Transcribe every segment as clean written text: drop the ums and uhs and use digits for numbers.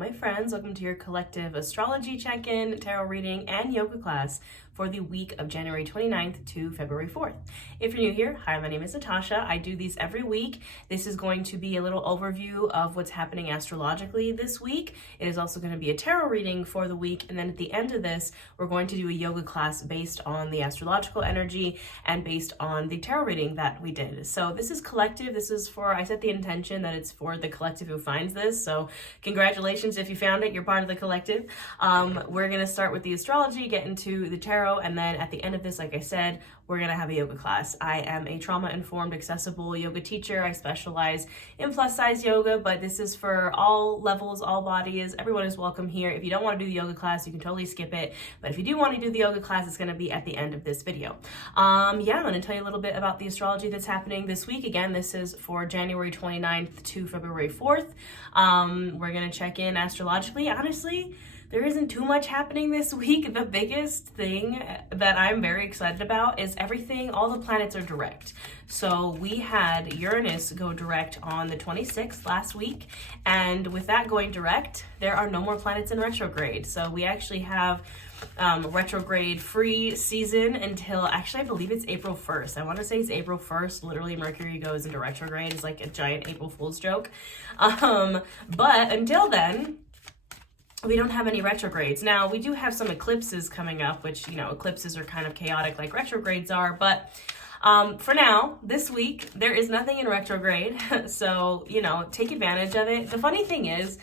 my friends. Welcome to your collective astrology check-in, tarot reading, and yoga class for the week of January 29th to February 4th. If you're new here, hi, my name is Natasha. I do these every week. This is going to be a little overview of what's happening astrologically this week. It is also going to be a tarot reading for the week, and then at the end of this, we're going to do a yoga class based on the astrological energy and based on the tarot reading that we did. So this is collective. This is for, I set the intention that it's for the collective who finds this. So congratulations if you found it, you're part of the collective. We're going to start with the astrology, get into the tarot, and then at the end of this, like I said, we're going to have a yoga class. I am a trauma-informed, accessible yoga teacher. I specialize in plus-size yoga, but this is for all levels, all bodies. Everyone is welcome here. If you don't want to do the yoga class, you can totally skip it. But if you do want to do the yoga class, it's going to be at the end of this video. I'm going to tell you a little bit about the astrology that's happening this week. Again, this is for January 29th to February 4th. We're going to check in astrologically. Honestly, there isn't too much happening this week. The biggest thing that I'm very excited about is everything, all the planets are direct. So we had Uranus go direct on the 26th last week. And with that going direct, there are no more planets in retrograde. So we actually have retrograde free season until, actually I believe it's April 1st. I want to say it's April 1st. Literally Mercury goes into retrograde. It's like a giant April Fool's joke. But until then, we don't have any retrogrades. Now, we do have some eclipses coming up, which, you know, eclipses are kind of chaotic like retrogrades are, but for now, this week, there is nothing in retrograde, so, you know, take advantage of it. The funny thing is,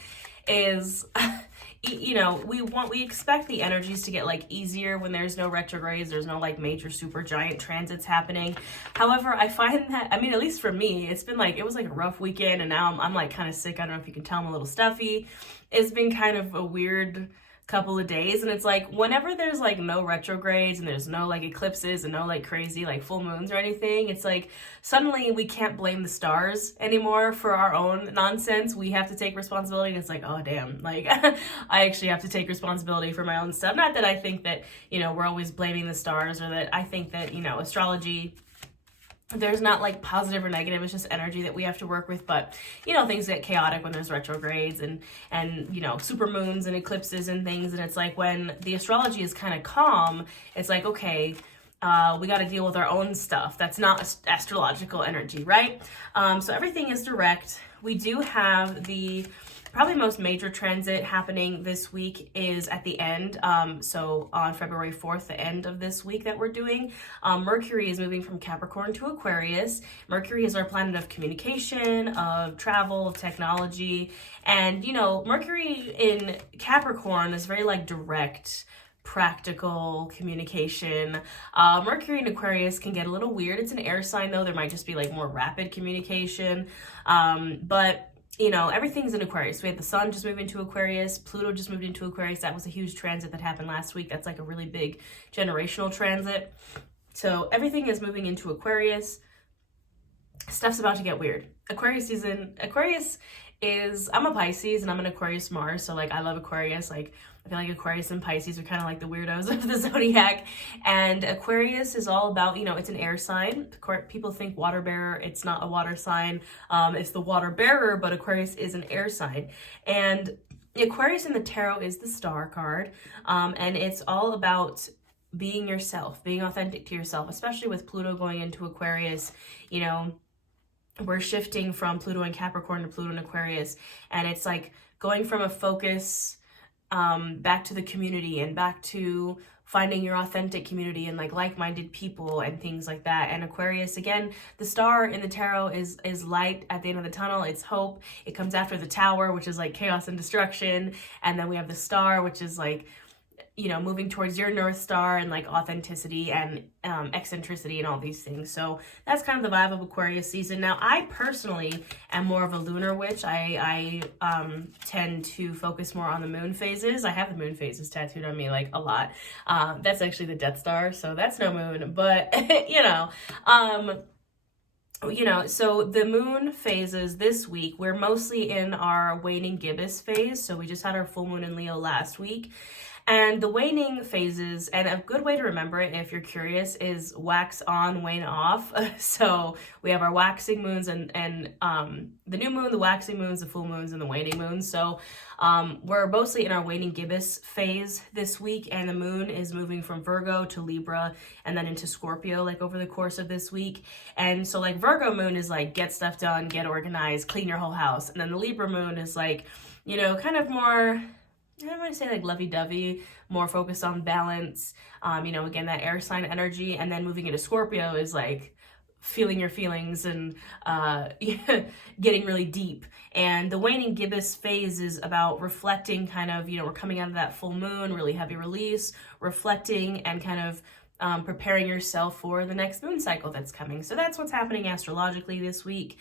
you know, we expect the energies to get like easier when there's no retrogrades, there's no like major super giant transits happening. However, I find that, I mean, at least for me, it's been like, it was like a rough weekend, and now I'm like kind of sick. I don't know if you can tell, I'm a little stuffy. It's been kind of a weird couple of days, and it's like whenever there's like no retrogrades and there's no like eclipses and no like crazy like full moons or anything, it's like suddenly we can't blame the stars anymore for our own nonsense. We have to take responsibility, and it's like, oh damn, like I actually have to take responsibility for my own stuff. Not that I think that, you know, we're always blaming the stars, or that I think that, you know, astrology, there's not like positive or negative, it's just energy that we have to work with. But, you know, things get chaotic when there's retrogrades and you know, super moons and eclipses and things. And it's like when the astrology is kind of calm, it's like, okay, we got to deal with our own stuff. That's not astrological energy, right? So everything is direct. We do have the probably most major transit happening this week is at the end. So on February 4th, the end of this week that we're doing, Mercury is moving from Capricorn to Aquarius. Mercury is our planet of communication, of travel, of technology. And, you know, Mercury in Capricorn is very like direct, practical communication. Mercury in Aquarius can get a little weird. It's an air sign though. There might just be like more rapid communication. But you know, everything's in Aquarius. We had the sun just move into Aquarius. Pluto just moved into Aquarius. That was a huge transit that happened last week. That's like a really big generational transit. So everything is moving into Aquarius. Stuff's about to get weird. Aquarius season. Aquarius is, I'm a Pisces and I'm an Aquarius Mars. So like I love Aquarius. Like I feel like Aquarius and Pisces are kind of like the weirdos of the zodiac. And Aquarius is all about, you know, it's an air sign. People think water bearer. It's not a water sign. It's the water bearer, but Aquarius is an air sign. And Aquarius in the tarot is the star card. And it's all about being yourself, being authentic to yourself, especially with Pluto going into Aquarius. You know, we're shifting from Pluto in Capricorn to Pluto in Aquarius. And it's like going from a focus back to the community and back to finding your authentic community and like-minded people and things like that. And Aquarius, again, the star in the tarot is light at the end of the tunnel. It's hope. It comes after the tower, which is like chaos and destruction. And then we have the star, which is like, you know, moving towards your North Star and like authenticity and eccentricity and all these things. So that's kind of the vibe of Aquarius season. Now, I personally am more of a lunar witch. I tend to focus more on the moon phases. I have the moon phases tattooed on me like a lot. That's actually the Death Star, so that's no moon, but you know, so the moon phases this week, we're mostly in our waning gibbous phase. So we just had our full moon in Leo last week. And the waning phases, and a good way to remember it if you're curious, is wax on, wane off. So we have our waxing moons and the new moon, the waxing moons, the full moons, and the waning moons. So we're mostly in our waning gibbous phase this week, and the moon is moving from Virgo to Libra and then into Scorpio like over the course of this week. And so like Virgo moon is like get stuff done, get organized, clean your whole house. And then the Libra moon is like, you know, kind of more, I don't want to say like lovey-dovey, more focused on balance, you know, again, that air sign energy. And then moving into Scorpio is like feeling your feelings and getting really deep. And the waning gibbous phase is about reflecting, kind of, you know, we're coming out of that full moon, really heavy release, reflecting and kind of preparing yourself for the next moon cycle that's coming. So that's what's happening astrologically this week.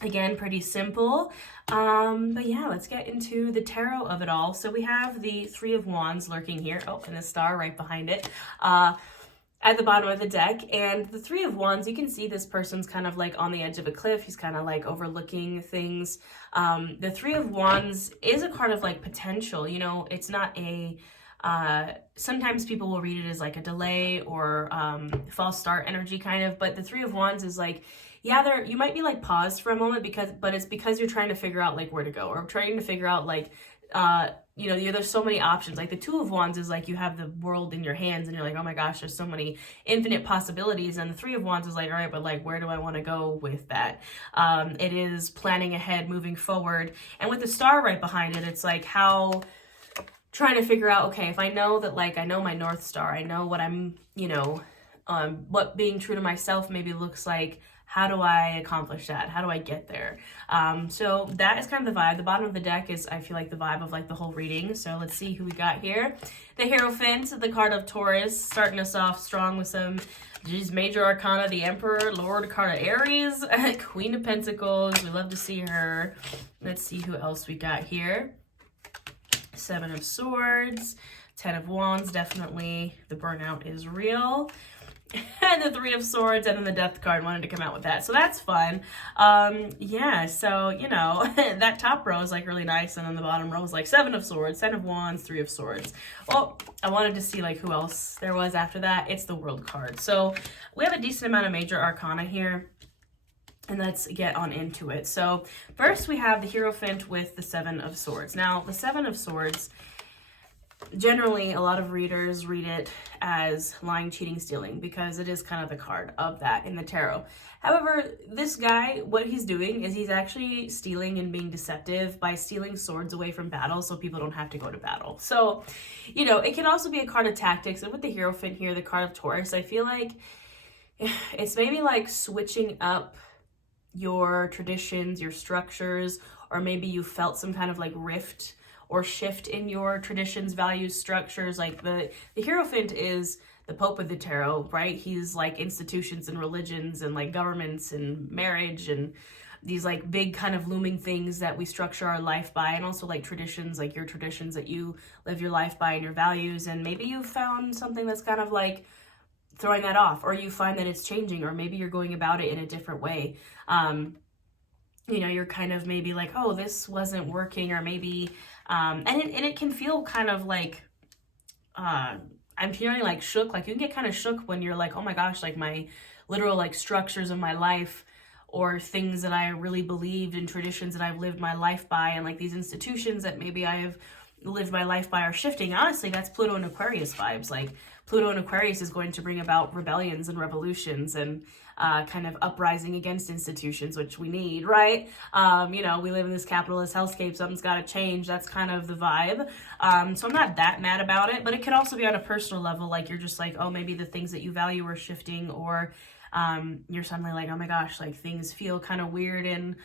Again, pretty simple. But yeah, let's get into the tarot of it all. So we have the Three of Wands lurking here. Oh, and the star right behind it. At the bottom of the deck. And the Three of Wands, you can see this person's kind of like on the edge of a cliff. He's kind of like overlooking things. The Three of Wands is a card of like potential. You know, it's not a... sometimes people will read it as like a delay or false start energy kind of, but the Three of Wands is like, yeah, you might be like paused for a moment but it's because you're trying to figure out like where to go, or trying to figure out like, you know, there's so many options. Like the Two of Wands is like you have the world in your hands and you're like, oh my gosh, there's so many infinite possibilities. And the Three of Wands is like, all right, but like, where do I want to go with that? It is planning ahead, moving forward. And with the star right behind it, it's like how... trying to figure out, okay, if I know that, like, I know my North Star, I know what I'm, you know, what being true to myself maybe looks like, how do I accomplish that? How do I get there? So that is kind of the vibe. The bottom of the deck is, I feel like, the vibe of, like, the whole reading. So let's see who we got here. The Hierophant, the card of Taurus, starting us off strong with some major arcana, the Emperor, Lord, card of Aries, Queen of Pentacles. We love to see her. Let's see who else we got here. Seven of Swords, Ten of Wands, definitely the burnout is real. And the Three of Swords, and then the Death card, wanted to come out with that. So that's fun. Yeah, so, you know, that top row is like really nice, and then the bottom row is like Seven of Swords, Ten of Wands, Three of Swords. Well, I wanted to see like who else there was after that. It's the World card. So we have a decent amount of major arcana here. And let's get on into it. So first we have the Hierophant with the Seven of Swords. Now, the Seven of Swords, generally a lot of readers read it as lying, cheating, stealing, because it is kind of the card of that in the tarot. However, this guy, what he's doing is he's actually stealing and being deceptive by stealing swords away from battle so people don't have to go to battle. So, you know, it can also be a card of tactics. And with the Hierophant here, the card of Taurus, I feel like it's maybe like switching up your traditions, your structures, or maybe you felt some kind of like rift or shift in your traditions, values, structures. Like the Hierophant is the Pope of the tarot, right? He's like institutions and religions and like governments and marriage and these like big kind of looming things that we structure our life by, and also like traditions, like your traditions that you live your life by and your values. And maybe you found something that's kind of like throwing that off, or you find that it's changing, or maybe you're going about it in a different way. You know, you're kind of maybe like, oh, this wasn't working, or maybe, and it can feel kind of like, I'm feeling like shook. Like you can get kind of shook when you're like, oh my gosh, like my literal like structures of my life, or things that I really believed in, traditions that I've lived my life by, and like these institutions that maybe I have lived my life by are shifting. Honestly, that's Pluto and Aquarius vibes. Like Pluto and Aquarius is going to bring about rebellions and revolutions and kind of uprising against institutions, which we need, right? You know, we live in this capitalist hellscape. Something's got to change. That's kind of the vibe. So I'm not that mad about it, but it could also be on a personal level. Like you're just like, oh, maybe the things that you value are shifting, or you're suddenly like, oh my gosh, like things feel kind of weird, and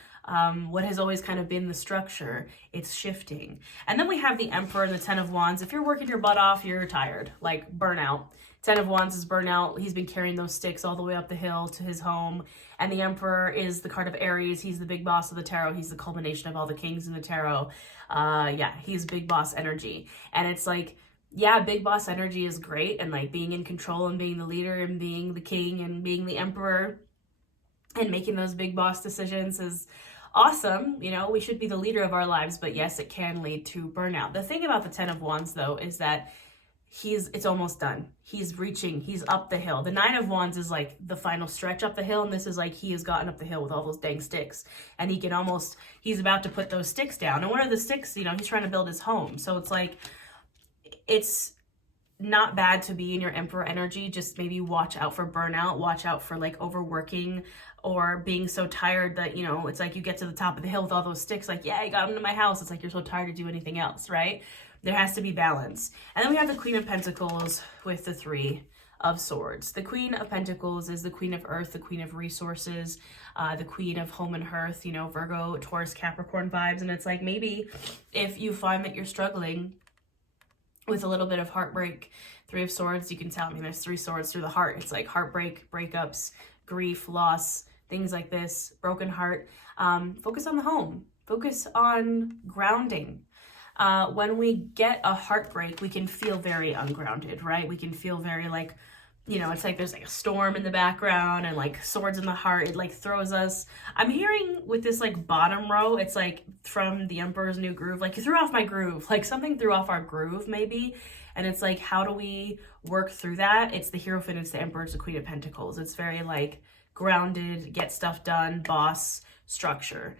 what has always kind of been the structure, it's shifting. And then we have the Emperor and the Ten of Wands. If you're working your butt off, you're tired, like burnout. Ten of Wands is burnout. He's been carrying those sticks all the way up the hill to his home. And the Emperor is the card of Aries. He's the big boss of the tarot. He's the culmination of all the kings in the tarot. Yeah, he's big boss energy. And it's like, yeah, big boss energy is great, and like being in control and being the leader and being the king and being the emperor and making those big boss decisions is awesome. You know, we should be the leader of our lives, but yes, it can lead to burnout. The thing about the 10 of Wands, though, is that it's almost done. He's up the hill. The 9 of Wands is like the final stretch up the hill, and this is like he has gotten up the hill with all those dang sticks, and he's about to put those sticks down. And what are the sticks? You know, he's trying to build his home. So it's like, it's not bad to be in your Emperor energy. Just maybe watch out for burnout, watch out for like overworking or being so tired that, you know, it's like you get to the top of the hill with all those sticks, like, yeah, I got them to my house. It's like you're so tired to do anything else, right? There has to be balance. And then we have the Queen of Pentacles with the 3 of Swords. The Queen of Pentacles is the Queen of Earth, the Queen of Resources, the Queen of Home and Hearth, you know, Virgo, Taurus, Capricorn vibes. And it's like, maybe if you find that you're struggling with a little bit of heartbreak, 3 of Swords, you can tell me there's 3 swords through the heart. It's like heartbreak, breakups, grief, loss, things like this, broken heart. Focus on the home. Focus on grounding. When we get a heartbreak, we can feel very ungrounded, right? We can feel very like, you know, it's like there's like a storm in the background and like swords in the heart. It like throws us. I'm hearing with this like bottom row, it's like from the Emperor's New Groove, like you threw off my groove, like something threw off our groove maybe. And it's like, how do we work through that? It's the Hierophant, it's the Emperor, it's the Queen of Pentacles. It's very like grounded, get stuff done, boss, structure.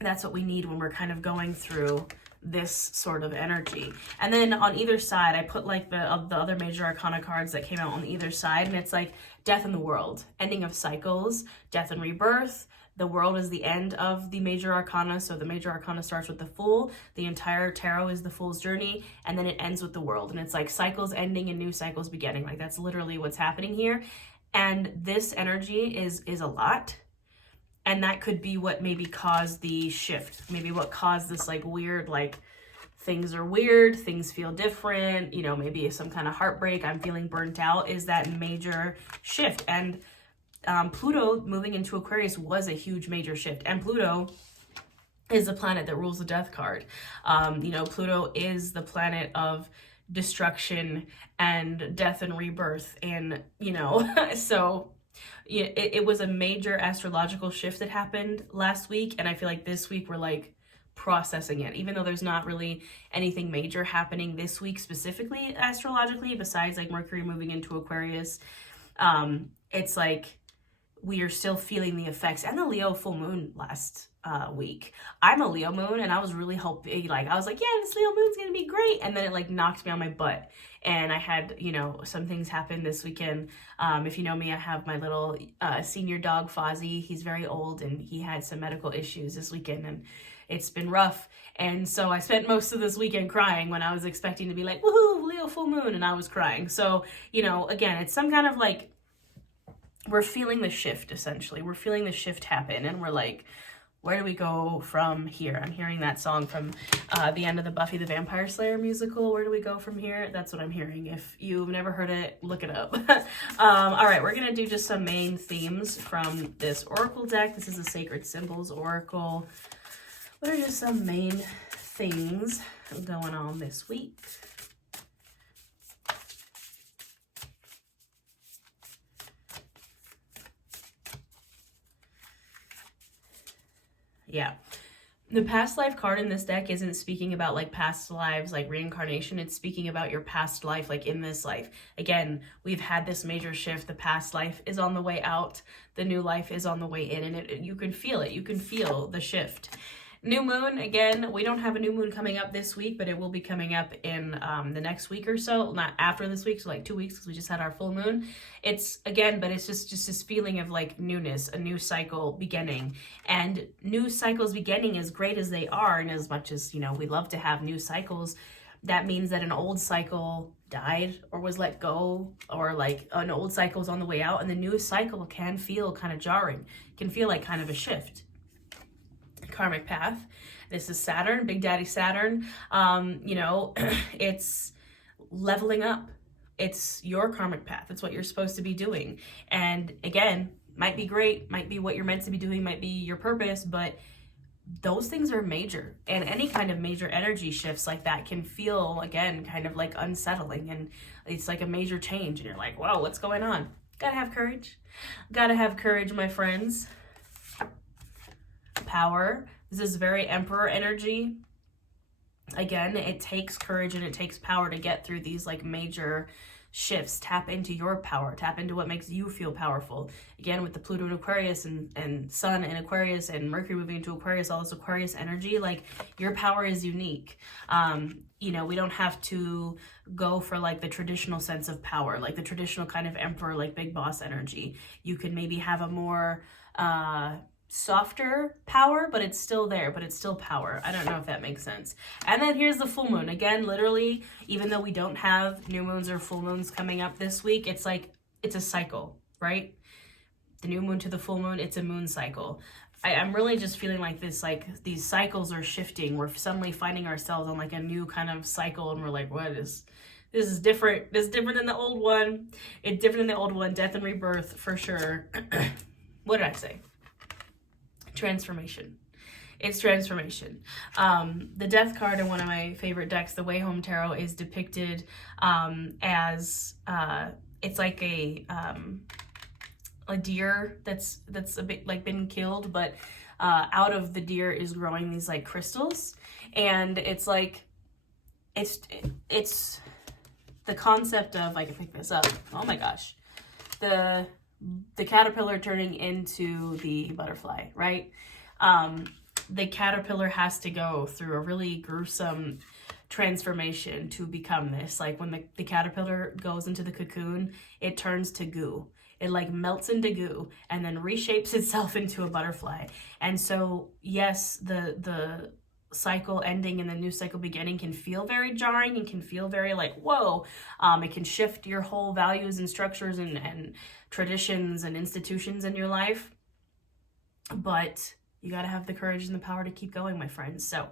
That's what we need when we're kind of going through this sort of energy. And then on either side, I put like the other major arcana cards that came out on either side, and it's like death in the world, ending of cycles, death and rebirth. The world is the end of the major arcana, so the major arcana starts with the Fool. The entire tarot is the Fool's journey, and then it ends with the World. And it's like cycles ending and new cycles beginning. Like that's literally what's happening here. And this energy is a lot. And that could be what maybe caused the shift. Maybe what caused this like weird, like things are weird, things feel different, you know, maybe some kind of heartbreak, I'm feeling burnt out, is that major shift. And Pluto moving into Aquarius was a huge major shift. And Pluto is the planet that rules the death card. You know, Pluto is the planet of destruction and death and rebirth. And, you know, so yeah, it was a major astrological shift that happened last week, and I feel like this week we're like processing it, even though there's not really anything major happening this week specifically astrologically besides like Mercury moving into Aquarius. It's like we are still feeling the effects. And the Leo full moon last week. I'm a Leo moon, and I was really hoping, like, I was like, yeah, this Leo moon's gonna be great, and then it like knocked me on my butt. And I had, you know, some things happen this weekend. If you know me, I have my little senior dog, Fozzie. He's very old, and he had some medical issues this weekend, and it's been rough. And so I spent most of this weekend crying when I was expecting to be like, woohoo, Leo full moon, and I was crying. So, you know, again, it's some kind of like, we're feeling the shift, essentially. We're feeling the shift happen, and we're like, where do we go from here? I'm hearing that song from the end of the Buffy the Vampire Slayer musical. Where do we go from here? That's what I'm hearing. If you've never heard it, look it up. All right, we're going to do just some main themes from this Oracle deck. This is the Sacred Symbols Oracle. What are just some main things going on this week? Yeah. The past life card in this deck isn't speaking about like past lives, like reincarnation. It's speaking about your past life, like in this life. Again, we've had this major shift. The past life is on the way out. The new life is on the way in, and you can feel it. You can feel the shift. New moon, again, we don't have a new moon coming up this week, but it will be coming up in the next week or so. Not after this week, so like 2 weeks, because we just had our full moon. It's, again, but it's just this feeling of like newness, a new cycle beginning. And new cycles beginning, as great as they are, and as much as, you know, we love to have new cycles, that means that an old cycle died or was let go, or like an old cycle is on the way out, and the new cycle can feel kind of jarring, can feel like kind of a shift. Karmic path. This is Saturn, Big Daddy Saturn. You know, it's leveling up. It's your karmic path. It's what you're supposed to be doing. And again, might be great, might be what you're meant to be doing, might be your purpose, but those things are major. And any kind of major energy shifts like that can feel, again, kind of like unsettling. And it's like a major change. And you're like, whoa, what's going on? Gotta have courage. Gotta have courage, my friends. power. This is very Emperor energy. Again, it takes courage and it takes power to get through these like major shifts. Tap into your power. Tap into what makes you feel powerful. Again, with the Pluto in Aquarius and Sun in Aquarius and Mercury moving into Aquarius, all this Aquarius energy, like your power is unique. You know, we don't have to go for like the traditional sense of power, like the traditional kind of emperor, like big boss energy. You could maybe have a more softer power, but it's still there, but it's still power. I don't know if that makes sense. And then here's the full moon. Again, literally, even though we don't have new moons or full moons coming up this week, it's like, it's a cycle, right? The new moon to the full moon, it's a moon cycle. I'm really just feeling like this, like these cycles are shifting. We're suddenly finding ourselves on like a new kind of cycle, and we're like, what is this? Is different. This is different than the old one. It's different than the old one. Death and rebirth for sure. What did I say? Transformation. It's transformation. The death card in one of my favorite decks, the Way Home Tarot, is depicted as it's like a deer that's a bit like been killed, but out of the deer is growing these like crystals, and it's like it's the concept of, I can pick this up. Oh my gosh, the caterpillar turning into the butterfly, right? The caterpillar has to go through a really gruesome transformation to become this. Like when the caterpillar goes into the cocoon, it turns to goo. It like melts into goo and then reshapes itself into a butterfly. And so, yes, the cycle ending and the new cycle beginning can feel very jarring and can feel very like, whoa. It can shift your whole values and structures and traditions and institutions in your life. But you got to have the courage and the power to keep going, my friends. So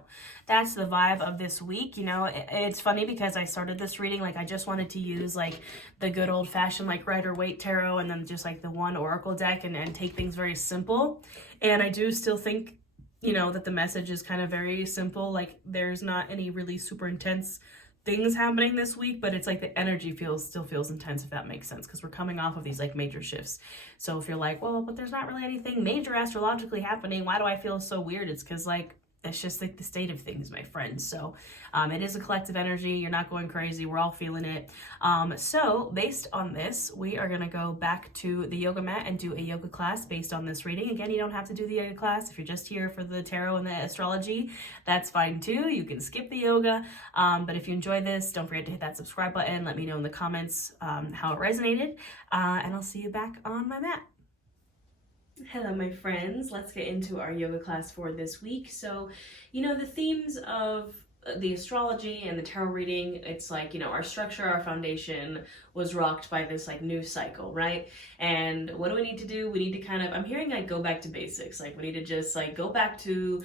that's the vibe of this week. You know, it's funny because I started this reading, like I just wanted to use like the good old fashioned like Rider-Waite tarot and then just like the one oracle deck and take things very simple. And I do still think, you know, that the message is kind of very simple. Like there's not any really super intense things happening this week, but it's like the energy still feels intense, if that makes sense, because we're coming off of these like major shifts. So if you're like, well, but there's not really anything major astrologically happening, why do I feel so weird? It's because like that's just like the state of things, my friends. So it is a collective energy. You're not going crazy. We're all feeling it. So based on this, we are going to go back to the yoga mat and do a yoga class based on this reading. Again, you don't have to do the yoga class. If you're just here for the tarot and the astrology, that's fine too. You can skip the yoga. But if you enjoy this, don't forget to hit that subscribe button. Let me know in the comments how it resonated. And I'll see you back on my mat. Hello, my friends. Let's get into our yoga class for this week. So, you know, the themes of the astrology and the tarot reading, it's like, you know, our structure, our foundation was rocked by this like new cycle, right? And what do we need to do? We need to kind of, I'm hearing like go back to basics. Like we need to just like go back to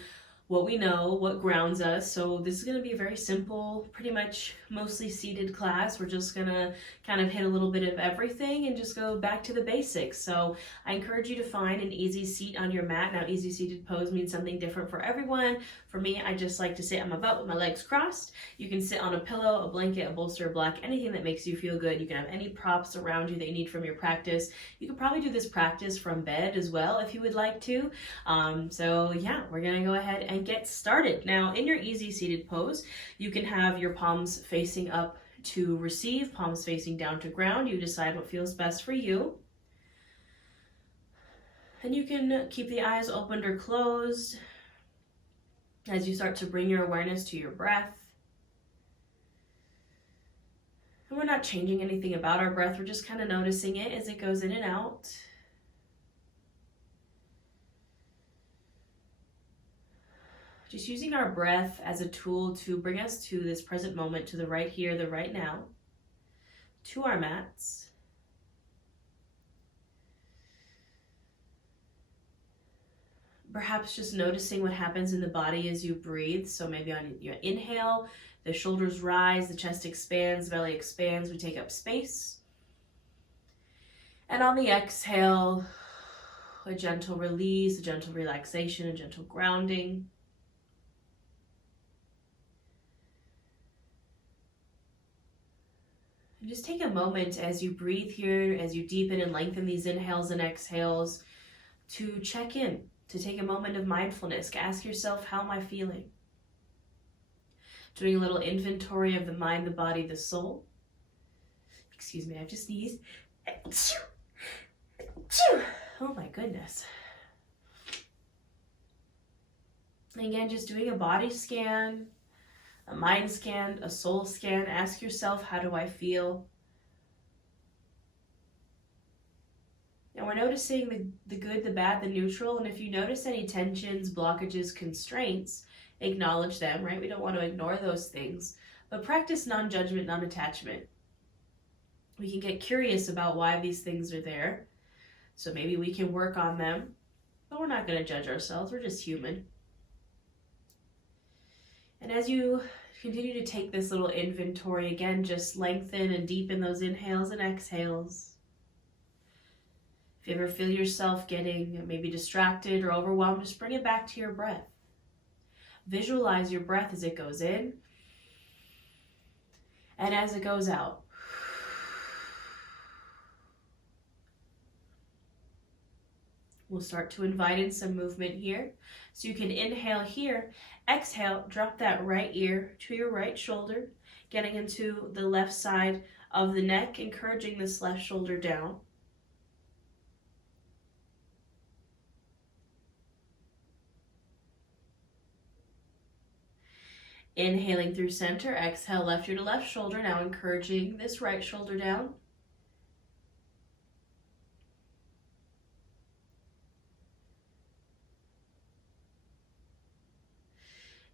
what we know, what grounds us. So this is going to be a very simple, pretty much mostly seated class. We're just going to kind of hit a little bit of everything and just go back to the basics. So I encourage you to find an easy seat on your mat. Now, easy seated pose means something different for everyone. For me, I just like to sit on my butt with my legs crossed. You can sit on a pillow, a blanket, a bolster, a block, anything that makes you feel good. You can have any props around you that you need from your practice. You could probably do this practice from bed as well if you would like to. So yeah, we're going to go ahead and get started. Now, in your easy seated pose, you can have your palms facing up to receive, palms facing down to ground. You decide what feels best for you. And you can keep the eyes opened or closed as you start to bring your awareness to your breath. And we're not changing anything about our breath. We're just kind of noticing it as it goes in and out. Just using our breath as a tool to bring us to this present moment, to the right here, the right now, to our mats. Perhaps just noticing what happens in the body as you breathe. So maybe on your inhale, the shoulders rise, the chest expands, belly expands, we take up space. And on the exhale, a gentle release, a gentle relaxation, a gentle grounding. And just take a moment as you breathe here, as you deepen and lengthen these inhales and exhales, to check in, to take a moment of mindfulness. Ask yourself, how am I feeling? Doing a little inventory of the mind, the body, the soul. Excuse me, I've just sneezed. Oh my goodness. And again, just doing a body scan, a mind scan, a soul scan. Ask yourself, how do I feel? And we're noticing the good, the bad, the neutral. And if you notice any tensions, blockages, constraints, acknowledge them, right? We don't want to ignore those things, but practice non-judgment, non-attachment. We can get curious about why these things are there. So maybe we can work on them, but we're not going to judge ourselves. We're just human. And as you continue to take this little inventory, again, just lengthen and deepen those inhales and exhales. If you ever feel yourself getting maybe distracted or overwhelmed, just bring it back to your breath. Visualize your breath as it goes in and as it goes out. We'll start to invite in some movement here. So you can inhale here, exhale, drop that right ear to your right shoulder, getting into the left side of the neck, encouraging this left shoulder down. Inhaling through center, exhale left ear to left shoulder, now encouraging this right shoulder down.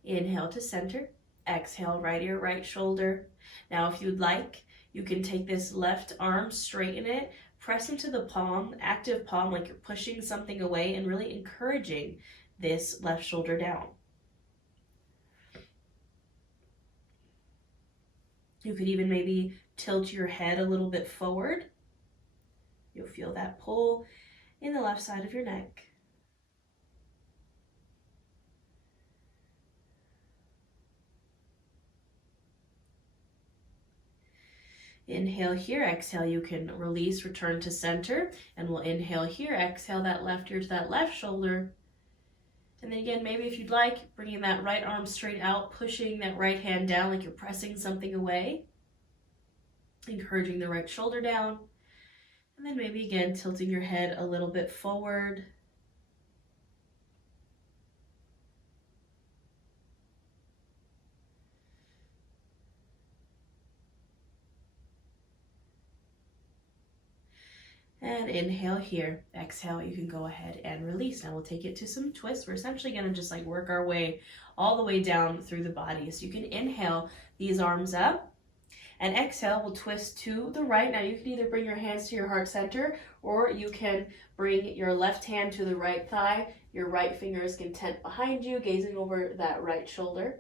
Inhale to center, exhale right ear, right shoulder. Now if you'd like, you can take this left arm, straighten it, press into the palm, active palm, like you're pushing something away and really encouraging this left shoulder down. You could even maybe tilt your head a little bit forward. You'll feel that pull in the left side of your neck. Inhale here, exhale, you can release, return to center, and we'll inhale here, exhale that left ear to that left shoulder. And then again, maybe if you'd like, bringing that right arm straight out, pushing that right hand down like you're pressing something away, encouraging the right shoulder down. And then maybe again, tilting your head a little bit forward. And inhale here, exhale, you can go ahead and release. Now we'll take it to some twists. We're essentially gonna just like work our way all the way down through the body. So you can inhale these arms up, and exhale, we'll twist to the right. Now you can either bring your hands to your heart center, or you can bring your left hand to the right thigh. Your right finger is content behind you, gazing over that right shoulder.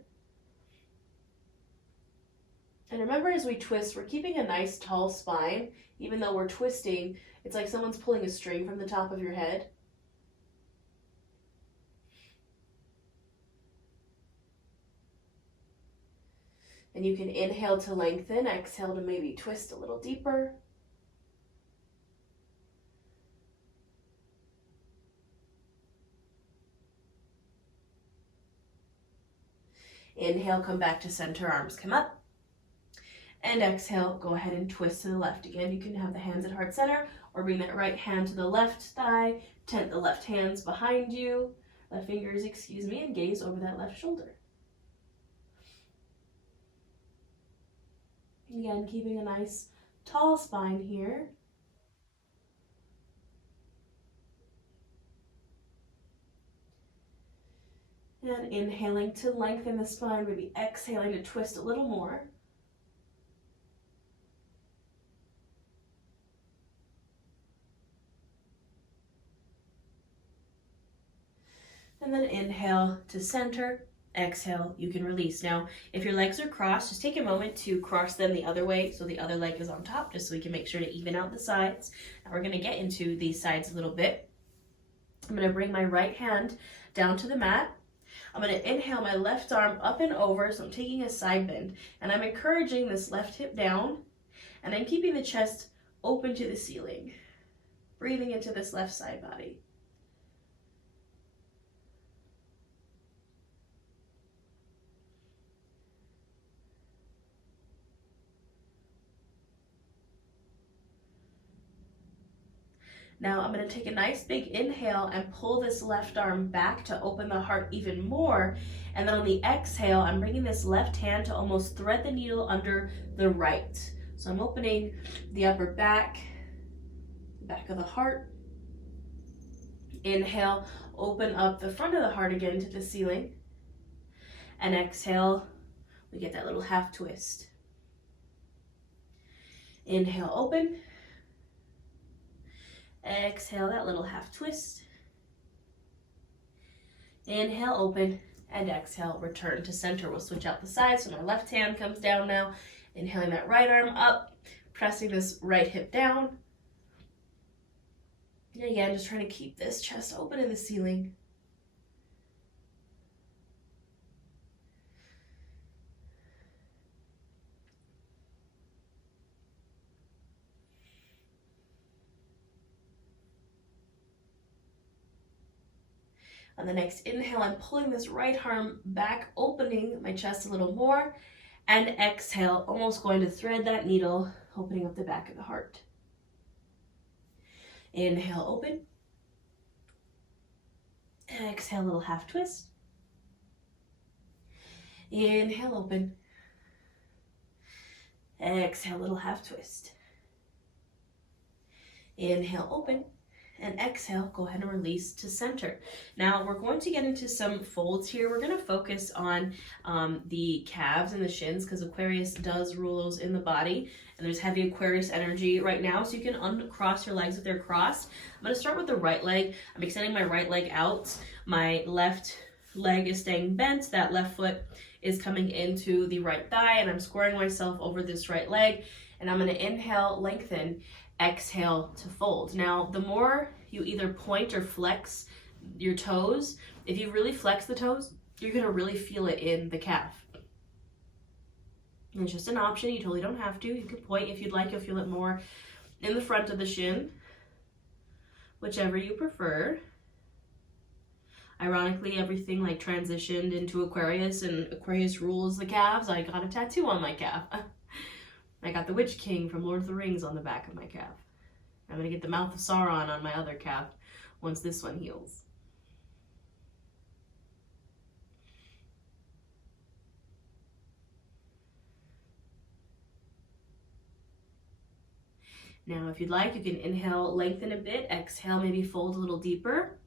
And remember, as we twist, we're keeping a nice tall spine. Even though we're twisting, it's like someone's pulling a string from the top of your head. And you can inhale to lengthen, exhale to maybe twist a little deeper. Inhale, come back to center, arms come up. And exhale, go ahead and twist to the left. Again, you can have the hands at heart center, or bring that right hand to the left thigh, tent the left hands behind you, left fingers, and gaze over that left shoulder. Again, keeping a nice tall spine here. And inhaling to lengthen the spine, maybe exhaling to twist a little more. And then inhale to center, exhale, you can release. Now, if your legs are crossed, just take a moment to cross them the other way so the other leg is on top, just so we can make sure to even out the sides. Now we're gonna get into these sides a little bit. I'm gonna bring my right hand down to the mat. I'm gonna inhale my left arm up and over, so I'm taking a side bend, and I'm encouraging this left hip down, and I'm keeping the chest open to the ceiling, breathing into this left side body. Now I'm going to take a nice big inhale and pull this left arm back to open the heart even more. And then on the exhale, I'm bringing this left hand to almost thread the needle under the right. So I'm opening the upper back of the heart. Inhale, open up the front of the heart again to the ceiling. And exhale, we get that little half twist. Inhale, open. Exhale, that little half twist. Inhale, open, and exhale, return to center. We'll switch out the side, so my left hand comes down now. Inhaling that right arm up, pressing this right hip down. And again, just trying to keep this chest open in the ceiling. On the next inhale, I'm pulling this right arm back, opening my chest a little more. And exhale, almost going to thread that needle, opening up the back of the heart. Inhale, open. Exhale, little half twist. Inhale, open. Exhale, little half twist. Inhale, open. And exhale, go ahead and release to center. Now we're going to get into some folds here. We're going to focus on the calves and the shins because Aquarius does rule those in the body. And there's heavy Aquarius energy right now, so you can uncross your legs if they're crossed. I'm going to start with the right leg. I'm extending my right leg out. My left leg is staying bent. That left foot is coming into the right thigh, and I'm squaring myself over this right leg. And I'm going to inhale, lengthen. Exhale to fold. Now, the more you either point or flex your toes, if you really flex the toes, you're going to really feel it in the calf. And it's just an option. You totally don't have to. You can point if you'd like. You'll feel it more in the front of the shin, whichever you prefer. Ironically, everything like transitioned into Aquarius, and Aquarius rules the calves. I got a tattoo on my calf. I got the Witch King from Lord of the Rings on the back of my calf. I'm going to get the Mouth of Sauron on my other calf once this one heals. Now, if you'd like, you can inhale, lengthen a bit. Exhale, maybe fold a little deeper.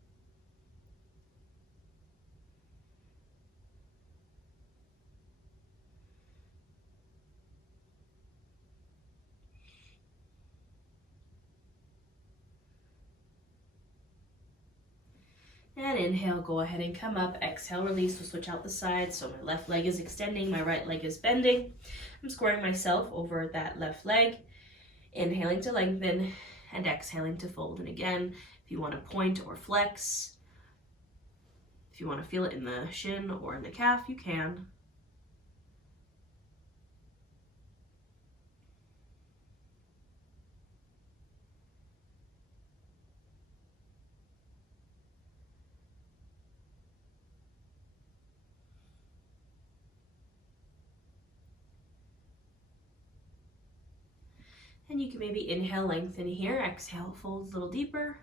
And inhale, go ahead and come up. Exhale, release. We'll switch out the sides. So my left leg is extending, my right leg is bending. I'm squaring myself over that left leg. Inhaling to lengthen and exhaling to fold. And again, if you want to point or flex, if you want to feel it in the shin or in the calf, you can. And you can maybe inhale, lengthen here. Exhale, fold a little deeper.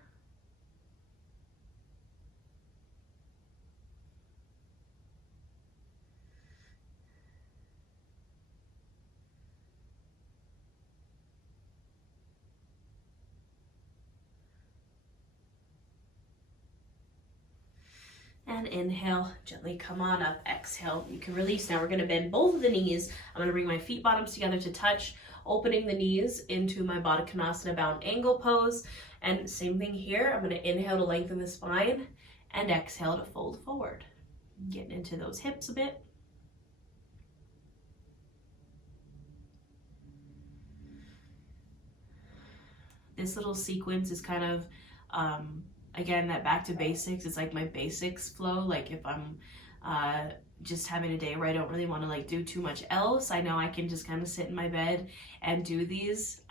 And inhale, gently come on up. Exhale, you can release. Now we're going to bend both of the knees. I'm going to bring my feet bottoms together to touch, opening the knees into my Baddha Konasana bound angle pose. And same thing here. I'm going to inhale to lengthen the spine and exhale to fold forward. Getting into those hips a bit. This little sequence is kind of, again, that back to basics. It's like my basics flow. Like if I'm just having a day where I don't really want to like do too much else, I know I can just kind of sit in my bed and do these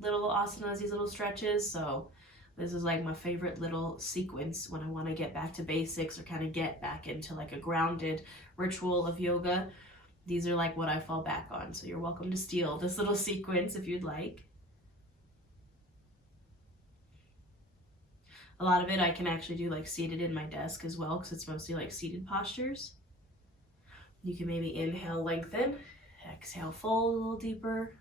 little asanas, these little stretches. So this is like my favorite little sequence when I want to get back to basics or kind of get back into like a grounded ritual of yoga. These are like what I fall back on. So you're welcome to steal this little sequence if you'd like. A lot of it I can actually do like seated in my desk as well, because it's mostly like seated postures. You can maybe inhale, lengthen, exhale, fold a little deeper.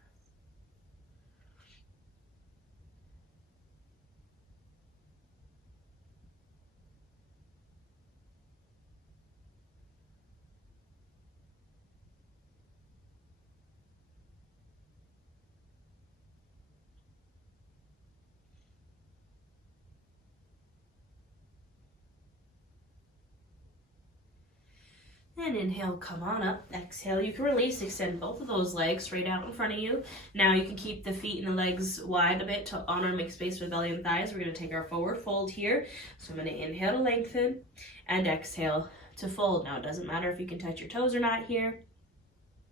And inhale, come on up. Exhale, you can release, extend both of those legs straight out in front of you. Now you can keep the feet and the legs wide a bit to honor, make space for the belly and thighs. We're gonna take our forward fold here. So I'm gonna inhale to lengthen and exhale to fold. Now it doesn't matter if you can touch your toes or not here.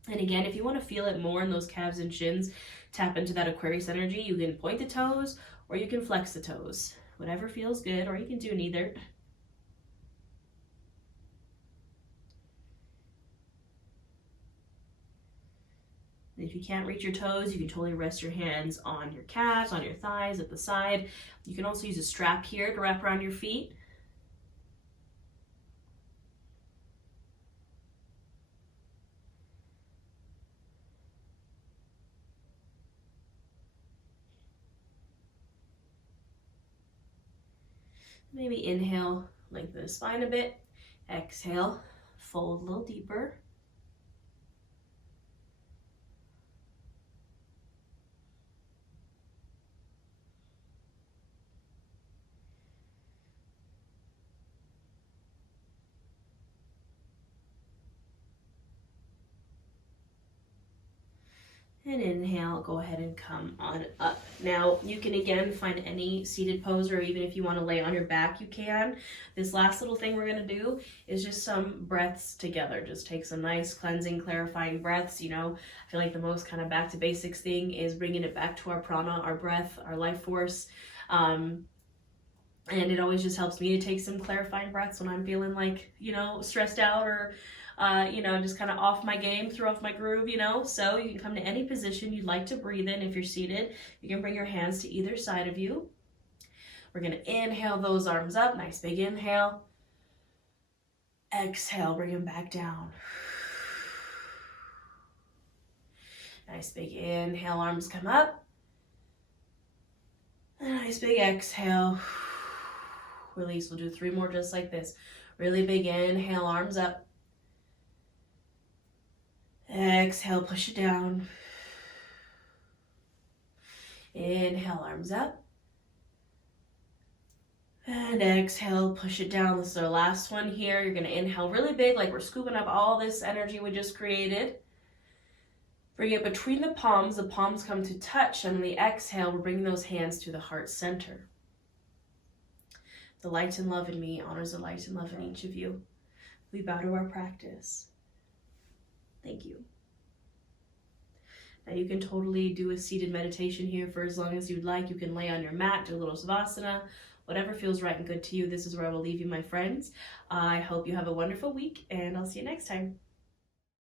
And again, if you wanna feel it more in those calves and shins, tap into that Aquarius energy. You can point the toes or you can flex the toes. Whatever feels good, or you can do neither. If you can't reach your toes, you can totally rest your hands on your calves, on your thighs, at the side. You can also use a strap here to wrap around your feet. Maybe inhale, lengthen the spine a bit. Exhale, fold a little deeper. And inhale, go ahead and come on up. Now you can again find any seated pose, or even if you want to lay on your back, you can. This last little thing we're going to do is just some breaths together. Just take some nice cleansing, clarifying breaths. You know, I feel like the most kind of back to basics thing is bringing it back to our prana, our breath, our life force. And it always just helps me to take some clarifying breaths when I'm feeling like, you know, stressed out or you know, just kind of off my game, threw off my groove, you know. So you can come to any position you'd like to breathe in. If you're seated, you can bring your hands to either side of you. We're going to inhale those arms up. Nice big inhale. Exhale, bring them back down. Nice big inhale, arms come up. Nice big exhale. Release. We'll do 3 more just like this. Really big inhale, arms up. Exhale, push it down. Inhale, arms up. And exhale, push it down. This is our last one here. You're going to inhale really big, like we're scooping up all this energy we just created. Bring it between the palms. The palms come to touch. And on the exhale, we're bringing those hands to the heart center. The light and love in me honors the light and love in each of you. We bow to our practice. Thank you. Now you can totally do a seated meditation here for as long as you'd like. You can lay on your mat, do a little savasana, whatever feels right and good to you. This is where I will leave you, my friends. I hope you have a wonderful week, and I'll see you next time.